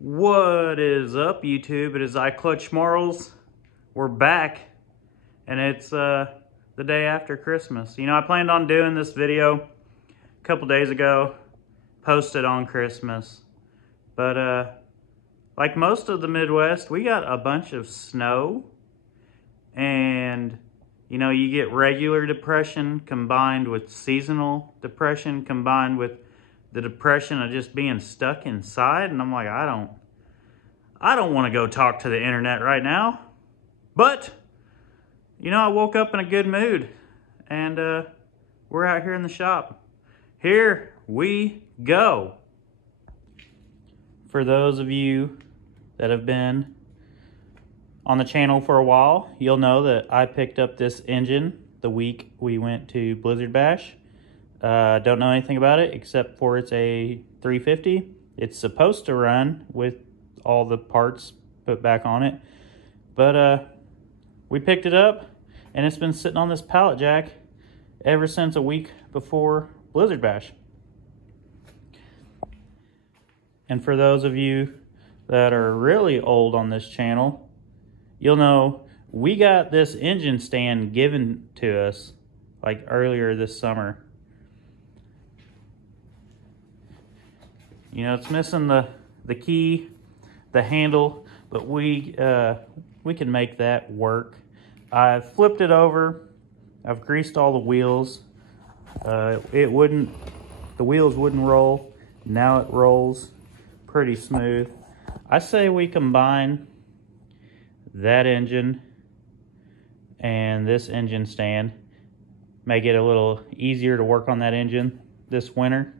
What is up, YouTube? It is clutchmarles. We're back, and it's the day after Christmas. You know, I planned on doing this video a couple days ago, posted on Christmas, but like most of the Midwest, we got a bunch of snow, and you know, you get regular depression combined with seasonal depression combined with the depression of just being stuck inside. And I'm like, I don't want to go talk to the internet right now. But, you know, I woke up in a good mood, and we're out here in the shop. Here we go. For those of you that have been on the channel for a while, you'll know that I picked up this engine the week we went to Blizzard Bash. Don't know anything about it except for it's a 350. It's supposed to run with all the parts put back on it, but we picked it up and it's been sitting on this pallet jack ever since a week before Blizzard Bash. And for those of you that are really old on this channel, you'll know we got this engine stand given to us like earlier this summer. You know, it's missing the key, the handle, but we can make that work. I've flipped it over. I've greased all the wheels. The wheels wouldn't roll. Now it rolls pretty smooth. I say we combine that engine and this engine stand, make it a little easier to work on that engine this winter.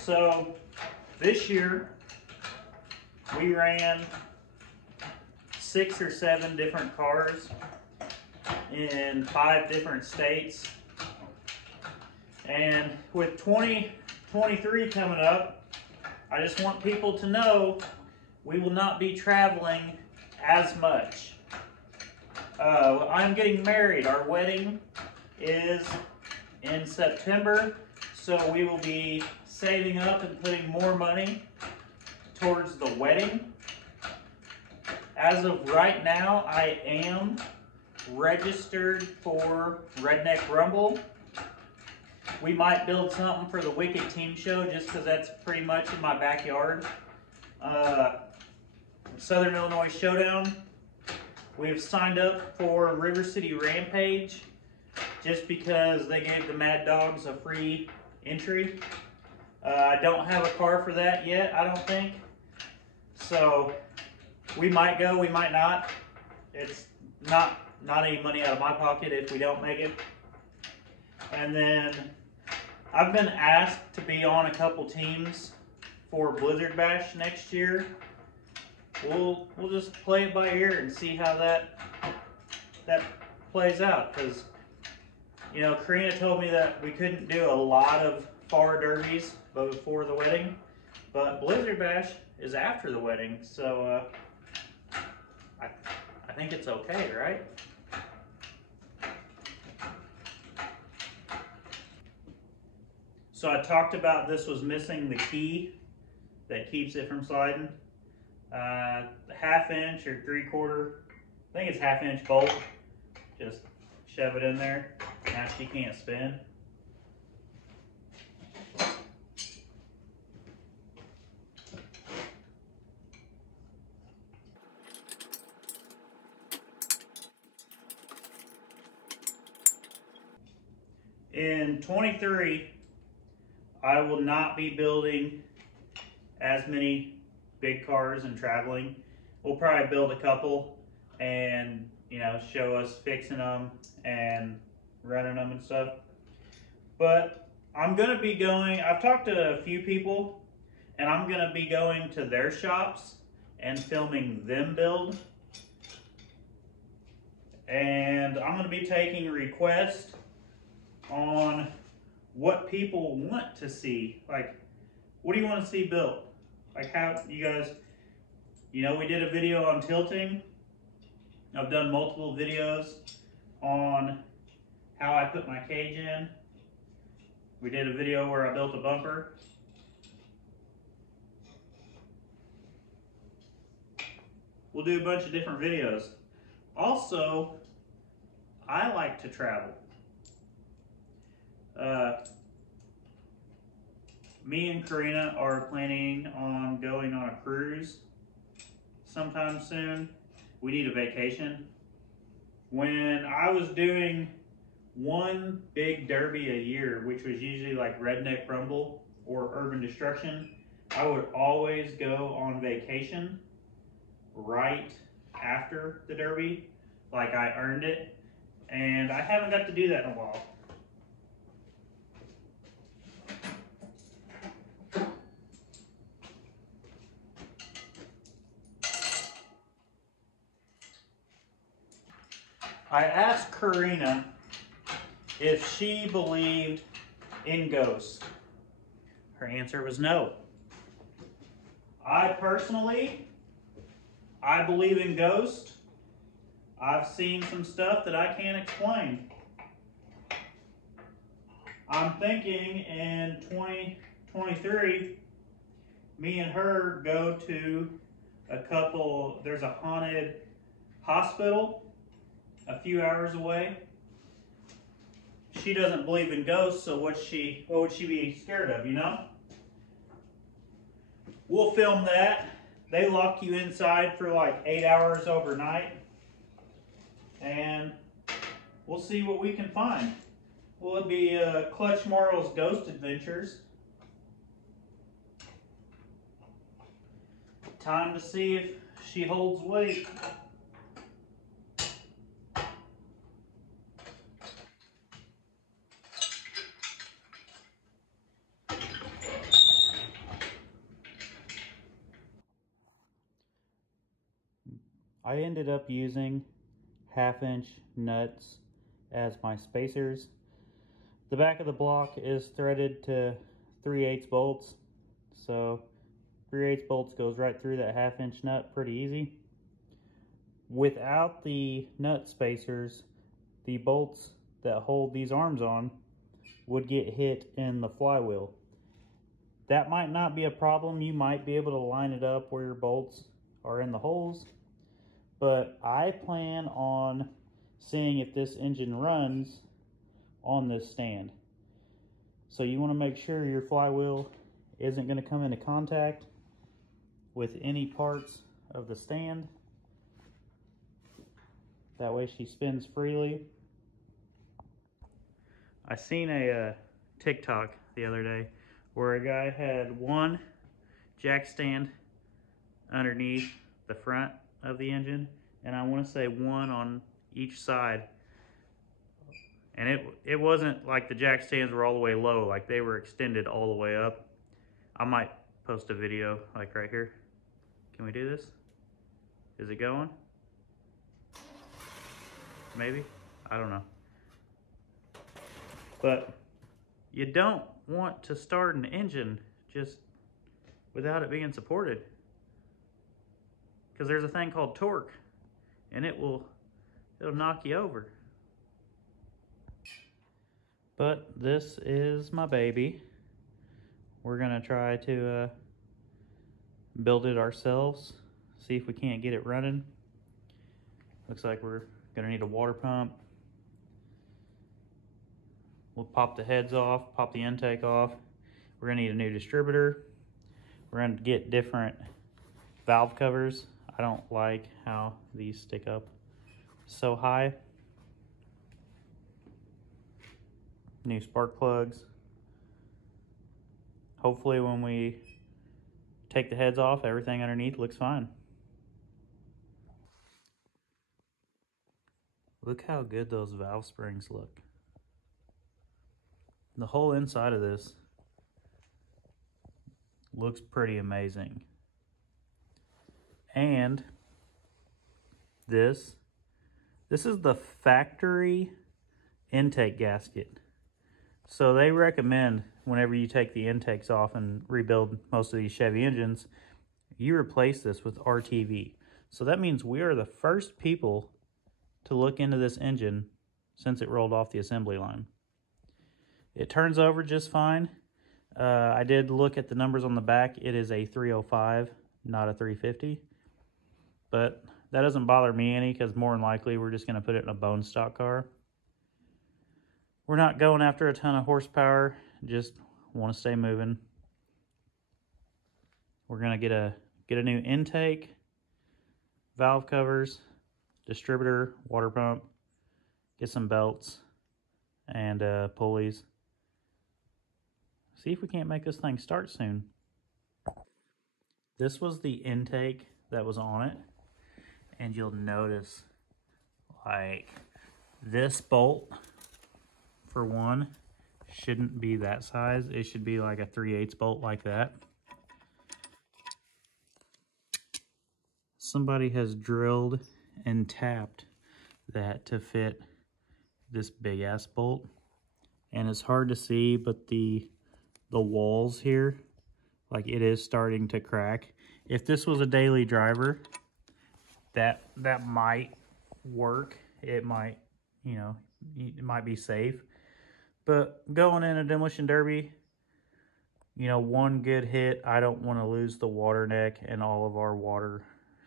So this year we ran 6 or 7 different cars in 5 different states, and with 2023 coming up, I just want people to know we will not be traveling as much. I'm getting married. Our wedding is in September, so we will be saving up and putting more money towards the wedding. As of right now, I am registered for Redneck Rumble. We might build something for the Wicked Team Show just because that's pretty much in my backyard. Southern Illinois Showdown. We have signed up for River City Rampage just because they gave the Mad Dogs a free entry. I don't have a car for that yet, I don't think. So we might go, we might not. It's not any money out of my pocket if we don't make it. And then I've been asked to be on a couple teams for Blizzard Bash next year. We'll just play it by ear and see how that plays out, because you know, Karina told me that we couldn't do a lot of far derbies before the wedding, but Blizzard Bash is after the wedding, so I think it's okay, right? So I talked about this was missing the key that keeps it from sliding. 1/2 inch or 3/4, I think it's 1/2 inch bolt. Just shove it in there. Now she can't spin. In 23, I will not be building as many big cars and traveling. We'll probably build a couple and, you know, show us fixing them and running them and stuff. But I'm gonna be going, I've talked to a few people, and I'm gonna be going to their shops and filming them build. And I'm gonna be taking requests on what people want to see. Like, what do you want to see built? Like, how you guys, You know, we did a video on tilting. I've done multiple videos on how I put my cage in. We did a video where I built a bumper. We'll do a bunch of different videos. Also, I like to travel. Me and Karina are planning on going on a cruise sometime soon. We need a vacation. When I was doing one big derby a year, which was usually like Redneck Rumble or Urban Destruction, I would always go on vacation right after the derby, like I earned it, and I haven't got to do that in a while. I asked Karina if she believed in ghosts. Her answer was no. I personally, I believe in ghosts. I've seen some stuff that I can't explain. I'm thinking in 2023, me and her go to there's a haunted hospital a few hours away. She doesn't believe in ghosts, so what would she be scared of, you know? We'll film that. They lock you inside for like 8 hours overnight, and we'll see what we can find. Will it be Clutch Marles Ghost Adventures? Time to see if she holds weight. I ended up using 1/2-inch nuts as my spacers. The back of the block is threaded to 3/8 bolts, so 3/8 bolts goes right through that 1/2-inch nut pretty easy. Without the nut spacers, the bolts that hold these arms on would get hit in the flywheel. That might not be a problem. You might be able to line it up where your bolts are in the holes, but I plan on seeing if this engine runs on this stand. So you want to make sure your flywheel isn't going to come into contact with any parts of the stand. That way she spins freely. I seen a TikTok the other day where a guy had one jack stand underneath the front of the engine, and I want to say one on each side, and it wasn't like the jack stands were all the way low, like they were extended all the way up. I might post a video like right here. Can we do this? Is it going? Maybe, I don't know. But you don't want to start an engine just without it being supported, because there's a thing called torque, and it'll knock you over. But this is my baby. We're gonna try to build it ourselves, see if we can't get it running. Looks like we're gonna need a water pump. We'll pop the heads off, pop the intake off. We're gonna need a new distributor. We're gonna get different valve covers. I don't like how these stick up so high. New spark plugs. Hopefully when we take the heads off, everything underneath looks fine. Look how good those valve springs look. The whole inside of this looks pretty amazing. And this is the factory intake gasket. So they recommend whenever you take the intakes off and rebuild most of these Chevy engines, you replace this with RTV. So that means we are the first people to look into this engine since it rolled off the assembly line. It turns over just fine. I did look at the numbers on the back. It is a 305, not a 350. But that doesn't bother me any, because more than likely we're just going to put it in a bone stock car. We're not going after a ton of horsepower, just want to stay moving. We're going to get a new intake, valve covers, distributor, water pump, get some belts and pulleys. See if we can't make this thing start soon. This was the intake that was on it, and you'll notice like this bolt, for one, shouldn't be that size. It should be like a 3/8 bolt like that. Somebody has drilled and tapped that to fit this big ass bolt, and it's hard to see, but the walls here, like, it is starting to crack. If this was a daily driver, that might work. It might, you know, it might be safe. But going in a demolition derby, you know, one good hit, I don't want to lose the water neck and all of our water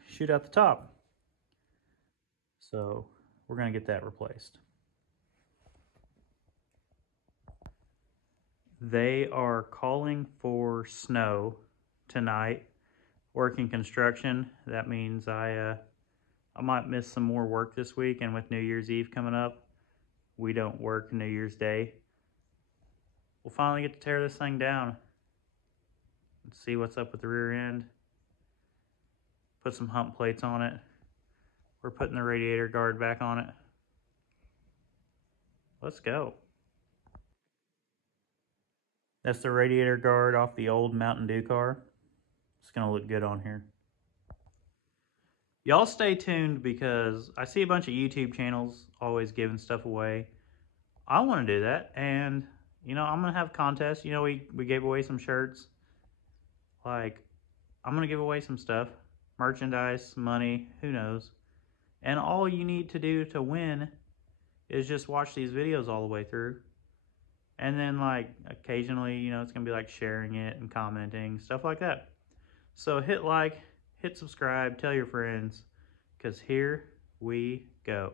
shoot out the top. So we're going to get that replaced. They are calling for snow tonight. Working construction, that means I might miss some more work this week, and with New Year's Eve coming up, we don't work New Year's Day. We'll finally get to tear this thing down and see what's up with the rear end. Put some hump plates on it. We're putting the radiator guard back on it. Let's go. That's the radiator guard off the old Mountain Dew car. It's gonna look good on here. Y'all stay tuned, because I see a bunch of YouTube channels always giving stuff away. I want to do that, and you know, I'm gonna have contests. You know, we gave away some shirts. Like, I'm gonna give away some stuff, merchandise, money, who knows. And all you need to do to win is just watch these videos all the way through. And then, like, occasionally, you know, it's gonna be like sharing it and commenting, stuff like that. So hit like, hit subscribe, tell your friends, because here we go.